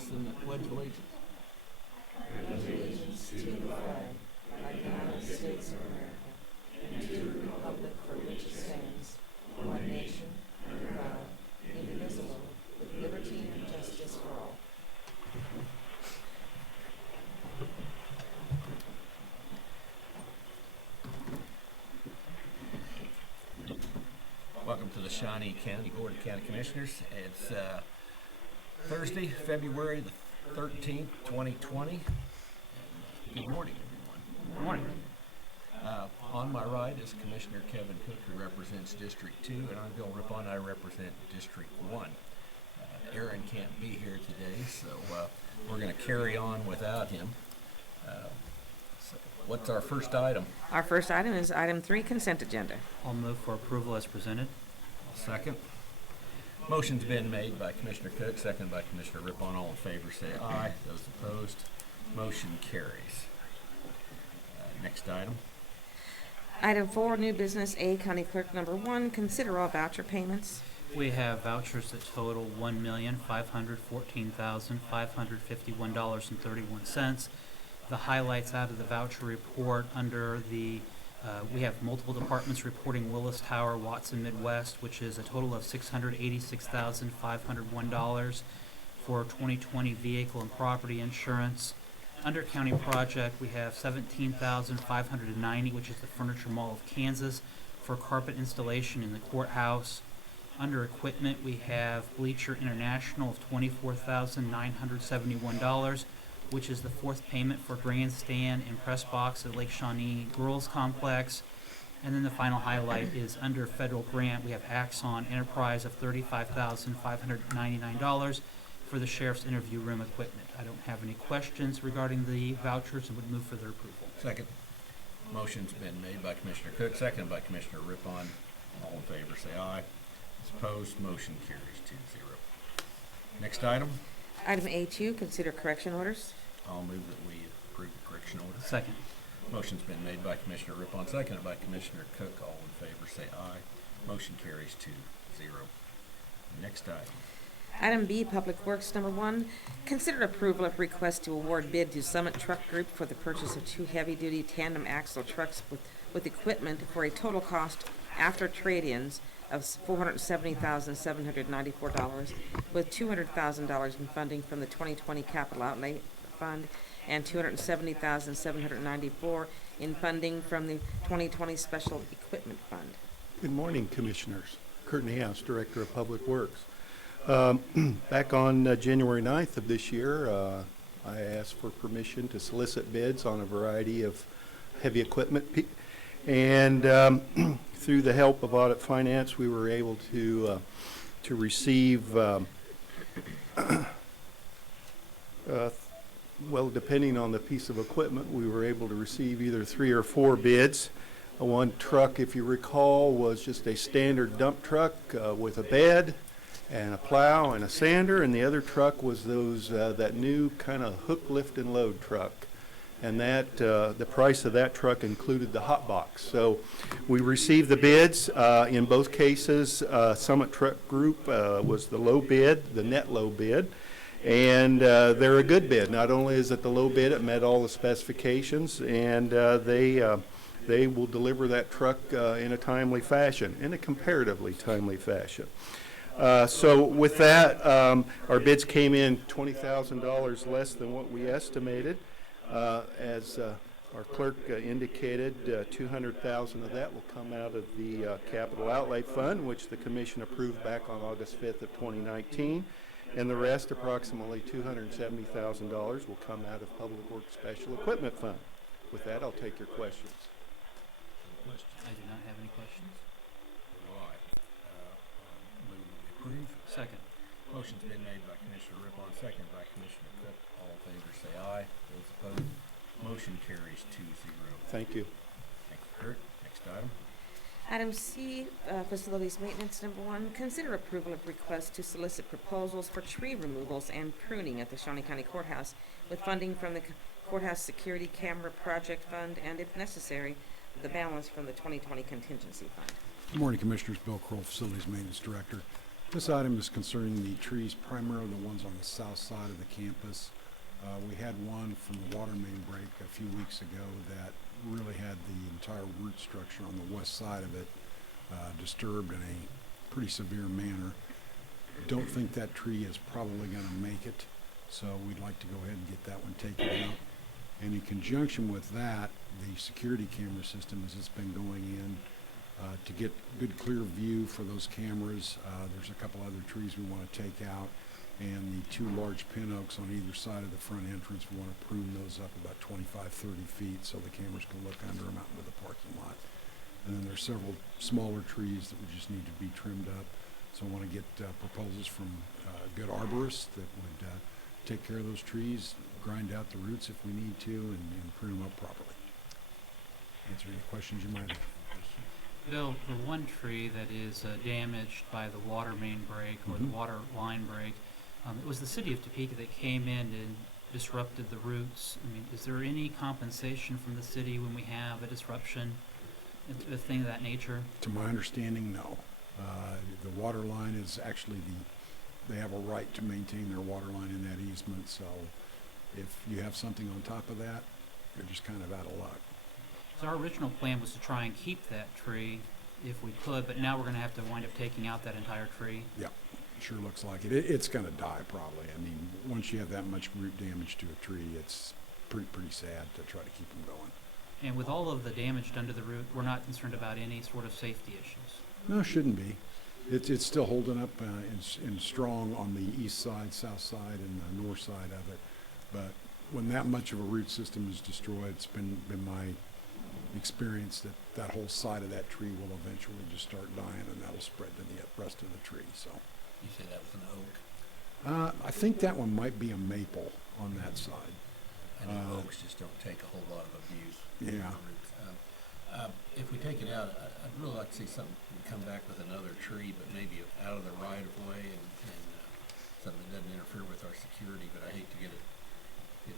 us in the Pledge of Allegiance. Allegiance to the flag of the United States of America and to the republic for which it stands, one nation, under God, indivisible, with liberty and justice for all. Welcome to the Shawnee County Board of County Commissioners. It's Thursday, February the 13th, 2020. Good morning, everyone. Good morning. On my right is Commissioner Kevin Cook, who represents District 2, and I'm Bill Rippon. I represent District 1. Aaron can't be here today, so we're going to carry on without him. So what's our first item? Our first item is item 3, consent agenda. I'll move for approval as presented. Second. Motion's been made by Commissioner Cook, seconded by Commissioner Rippon. All in favor say aye. Those opposed, motion carries. Next item. Item 4, new business A, County Clerk number 1, consider all voucher payments. We have vouchers that total $1,514,551.31. The highlights out of the voucher report under the we have multiple departments reporting Willis Tower, Watson Midwest, which is a total of $686,501 for 2020 vehicle and property insurance. Under county project, we have $17,590, which is the Furniture Mall of Kansas, for carpet installation in the courthouse. Under equipment, we have Bleacher International of $24,971, which is the fourth payment for grandstand and press box at Lake Shawnee Girls Complex. And then the final highlight is under federal grant, we have Axon Enterprise of $35,599 for the sheriff's interview room equipment. I don't have any questions regarding the vouchers and would move for their approval. Second. Motion's been made by Commissioner Cook, seconded by Commissioner Rippon. All in favor say aye. Those opposed, motion carries 2-0. Next item. Item A2, consider correction orders. I'll move that we approve the correction order. Second. Motion's been made by Commissioner Rippon, seconded by Commissioner Cook. All in favor say aye. Motion carries 2-0. Next item. Item B, Public Works number 1, consider approval of request to award bid to Summit Truck Group for the purchase of 2 heavy-duty tandem axle trucks with equipment for a total cost after trade-ins of $470,794, with $200,000 in funding from the 2020 Capital Outlay Fund and $270,794 in funding from the 2020 Special Equipment Fund. Good morning, Commissioners. Kurt Niehaus, Director of Public Works. Back on January 9th of this year, I asked for permission to solicit bids on a variety of heavy equipment. And through the help of Audit Finance, we were able to receive, well, depending on the piece of equipment, we were able to receive either 3 or 4 bids. One truck, if you recall, was just a standard dump truck with a bed and a plow and a sander, and the other truck was that new kind of hook, lift, and load truck. And that the price of that truck included the hot box. So we received the bids. In both cases, Summit Truck Group was the low bid, the net low bid. And they're a good bid. Not only is it the low bid, it met all the specifications, and they will deliver that truck in a timely fashion, in a comparatively timely fashion. So with that, our bids came in $20,000 less than what we estimated. As our clerk indicated, $200,000 of that will come out of the Capital Outlay Fund, which the Commission approved back on August 5th of 2019. And the rest, approximately $270,000, will come out of Public Works Special Equipment Fund. With that, I'll take your questions. I do not have any questions. Right. Move that we approve. Second. Motion's been made by Commissioner Rippon, seconded by Commissioner Cook. All in favor say aye. Those opposed, motion carries 2-0. Thank you. Thank you, Kurt. Next item. Item C, Facilities Maintenance number 1, consider approval of request to solicit proposals for tree removals and pruning at the Shawnee County Courthouse with funding from the Courthouse Security Camera Project Fund and, if necessary, the balance from the 2020 Contingency Fund. Good morning, Commissioners. Bill Kroll, Facilities Maintenance Director. This item is concerning the trees, primarily the ones on the south side of the campus. We had one from the water main break a few weeks ago that really had the entire root structure on the west side of it disturbed in a pretty severe manner. Don't think that tree is probably going to make it, so we'd like to go ahead and get that one taken out. And in conjunction with that, the security camera system, as it's been going in, to get good clear view for those cameras. There's a couple other trees we want to take out, and the two large pin oaks on either side of the front entrance, we want to prune those up about 25-30 feet so the cameras can look under them out into the parking lot. And then there's several smaller trees that we just need to be trimmed up. So I want to get proposals from good arborists that would take care of those trees, grind out the roots if we need to, and prune them up properly. Answer any questions you might have. Bill, the one tree that is damaged by the water main break or the water line break, it was the city of Topeka that came in and disrupted the roots. I mean, is there any compensation from the city when we have a disruption, a thing of that nature? To my understanding, no. The water line is actually they have a right to maintain their water line in that easement, so if you have something on top of that, you're just kind of out of luck. So our original plan was to try and keep that tree if we could, but now we're going to have to wind up taking out that entire tree. Yeah, sure looks like it. It's going to die probably. I mean, once you have that much root damage to a tree, it's pretty sad to try to keep them going. And with all of the damage done to the root, we're not concerned about any sort of safety issues. No, shouldn't be. It's still holding up and strong on the east side, south side, and the north side of it. But when that much of a root system is destroyed, it's been my experience that that whole side of that tree will eventually just start dying, and that'll spread to the rest of the tree. So You say that was an oak? I think that one might be a maple on that side. I know oaks just don't take a whole lot of abuse. Yeah. If we take it out, I'd really like to see something come back with another tree, but maybe out of the right of way and something that doesn't interfere with our security. But I hate to get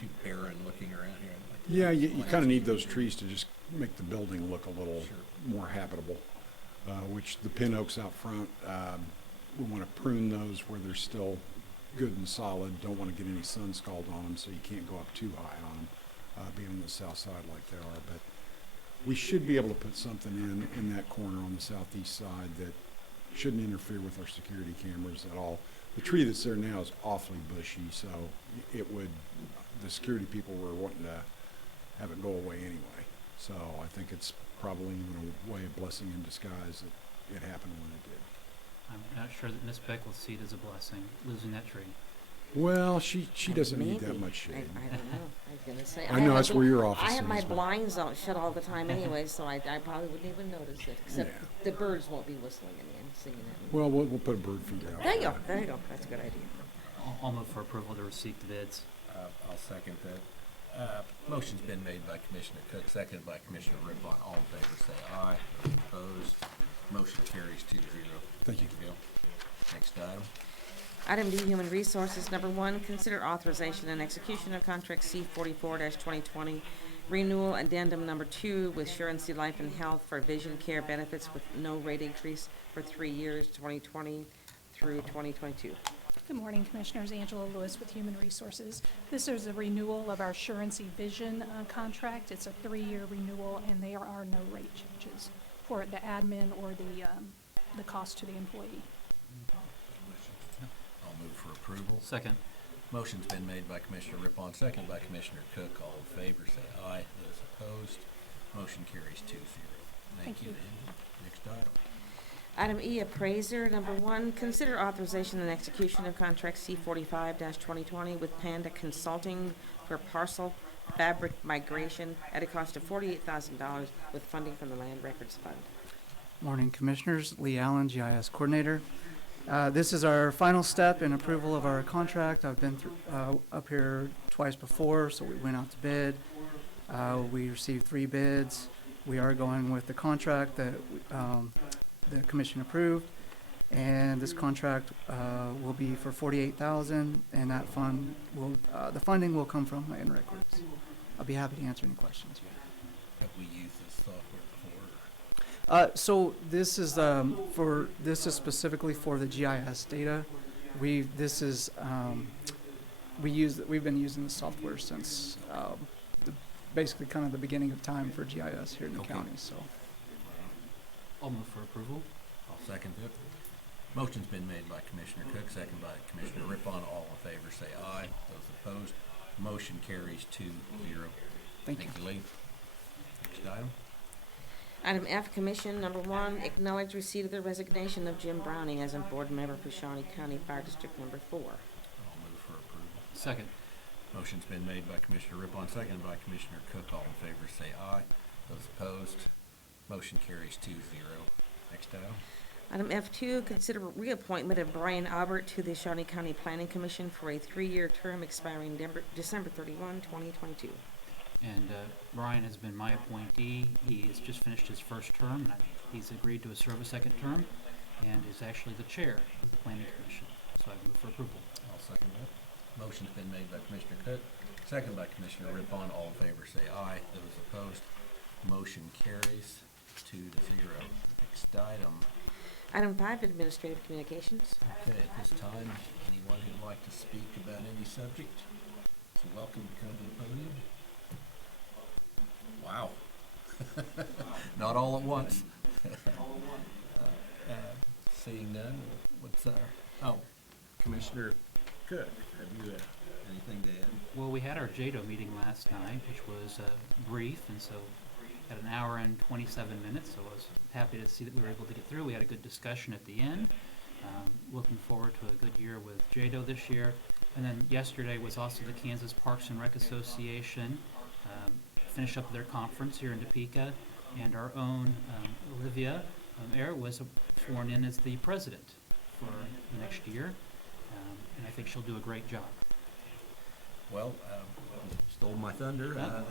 too barren looking around here. I'd like to Yeah, have you some kind of need landscaping. those trees to just make the building look a little Sure. more habitable, which the pin oaks out front, we want to prune those where they're still good and solid. Don't want to get any sun scald on them, so you can't go up too high on them, being on the south side like they are. But we should be able to put something in that corner on the southeast side that shouldn't interfere with our security cameras at all. The tree that's there now is awfully bushy, so the security people were wanting to have it go away anyway. So I think it's probably in a way a blessing in disguise that it happened when it did. I'm not sure that Miss Beck will see it as a blessing, losing that tree. Well, she doesn't need that Maybe. much shade. I don't know. I was gonna say. I know that's where your office I have my is, but- blinds out, shut all the time anyway, so I probably wouldn't even notice it, except Yeah. the birds won't be whistling at me and singing at me. Well, we'll put a bird feeder out. There you go, there you go. That's a good idea. I'll move for approval to receive the bids. I'll second that. Motion's been made by Commissioner Cook, seconded by Commissioner Rippon. All in favor, say aye. Opposed? Motion carries 2-0. Thank you. Bill. Next item. Item D, Human Resources. Number one, consider authorization and execution of contract C-44-2020, renewal addendum number 2 with Shawnee Life and Health for vision care benefits with no rate increase for 3 years, 2020 through 2022. Good morning, Commissioners. Angela Lewis with Human Resources. This is a renewal of our Shawnee Vision contract. It's a 3-year renewal, and there are no rate changes for the admin or the cost to the employee. I'll move for approval. Second. Motion's been made by Commissioner Rippon, seconded by Commissioner Cook. All in favor, say aye. Those opposed, motion carries 2-0. Thank you, Angela. Next item. Item E, appraiser. Number one, consider authorization and execution of contract C-45-2020 with Panda Consulting for parcel fabric migration at a cost of $48,000 with funding from the Land Records Fund. Morning, Commissioners. Lee Allen, GIS Coordinator. This is our final step in approval of our contract. I've been up here twice before, so we went out to bid. We received 3 bids. We are going with the contract that the Commission approved, and this contract will be for $48,000, and that the funding will come from Land Records. I'll be happy to answer any questions. Have we used this software before? So this is specifically for the GIS data. We've been using the software since basically kind of the beginning of time for GIS here in the Okay. county. So I'll move for approval. I'll second it. Motion's been made by Commissioner Cook, second by Commissioner Rippon. All in favor say aye. Those opposed, motion carries 2-0. thank you. Lee. Next item. Item F, Commission number 1, acknowledge receipt of the resignation of Jim Browning as a board member for Shawnee County Fire District number 4. I'll move for approval. Second. Motion's been made by Commissioner Rippon, seconded by Commissioner Cook. All in favor say aye. Those opposed, motion carries 2-0. Next item. Item F2, consider reappointment of Brian Albert to the Shawnee County Planning Commission for a 3-year term expiring December 31, 2022. And Brian has been my appointee. He has just finished his first term, and he's agreed to serve a second term, and is actually the chair of the Planning Commission. So I move for approval. I'll second that. Motion's been made by Commissioner Cook, seconded by Commissioner Rippon. All in favor say aye. Those opposed, motion carries 2-0. Next item. Item 5, Administrative Communications. Okay, at this time, anyone who'd like to speak about any subject is welcome to come to the podium. Wow. Not all at once. Seeing none, what's Commissioner Cook, have you anything to add? Well, we had our JADO meeting last night, which was brief, and so had an hour and 27 minutes, so I was happy to see that we were able to get through. We had a good discussion at the end. Looking forward to a good year with JADO this year. And then yesterday was also the Kansas Parks and Rec Association. Finish up their conference here in Topeka, and our own Olivia Ayer was sworn in as the president for the next year, and I think she'll do a great job. Well, stole my thunder. That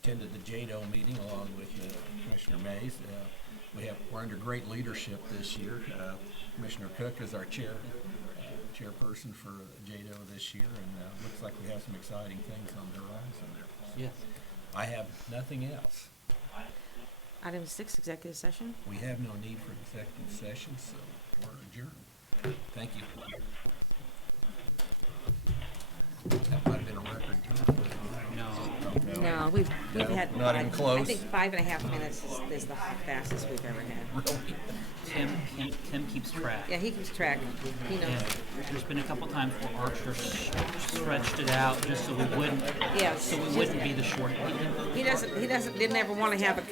attended the JADO meeting along with Commissioner Mays. We're under great leadership this year. Commissioner Cook is our chairperson for JADO this year, and looks like we have some exciting things on the horizon there. Yes. I have nothing else. Item 6, Executive Session. We have no need for executive session, so we're adjourned. Thank you. That might have been a record time. No. No, we've No, had not even close. I think 5.5 minutes is the fastest we've ever had. Really? Tim keeps track. Yeah, he keeps track. He knows. And there's been a couple times where Archer stretched it out just so we wouldn't be the short. He didn't ever want to have a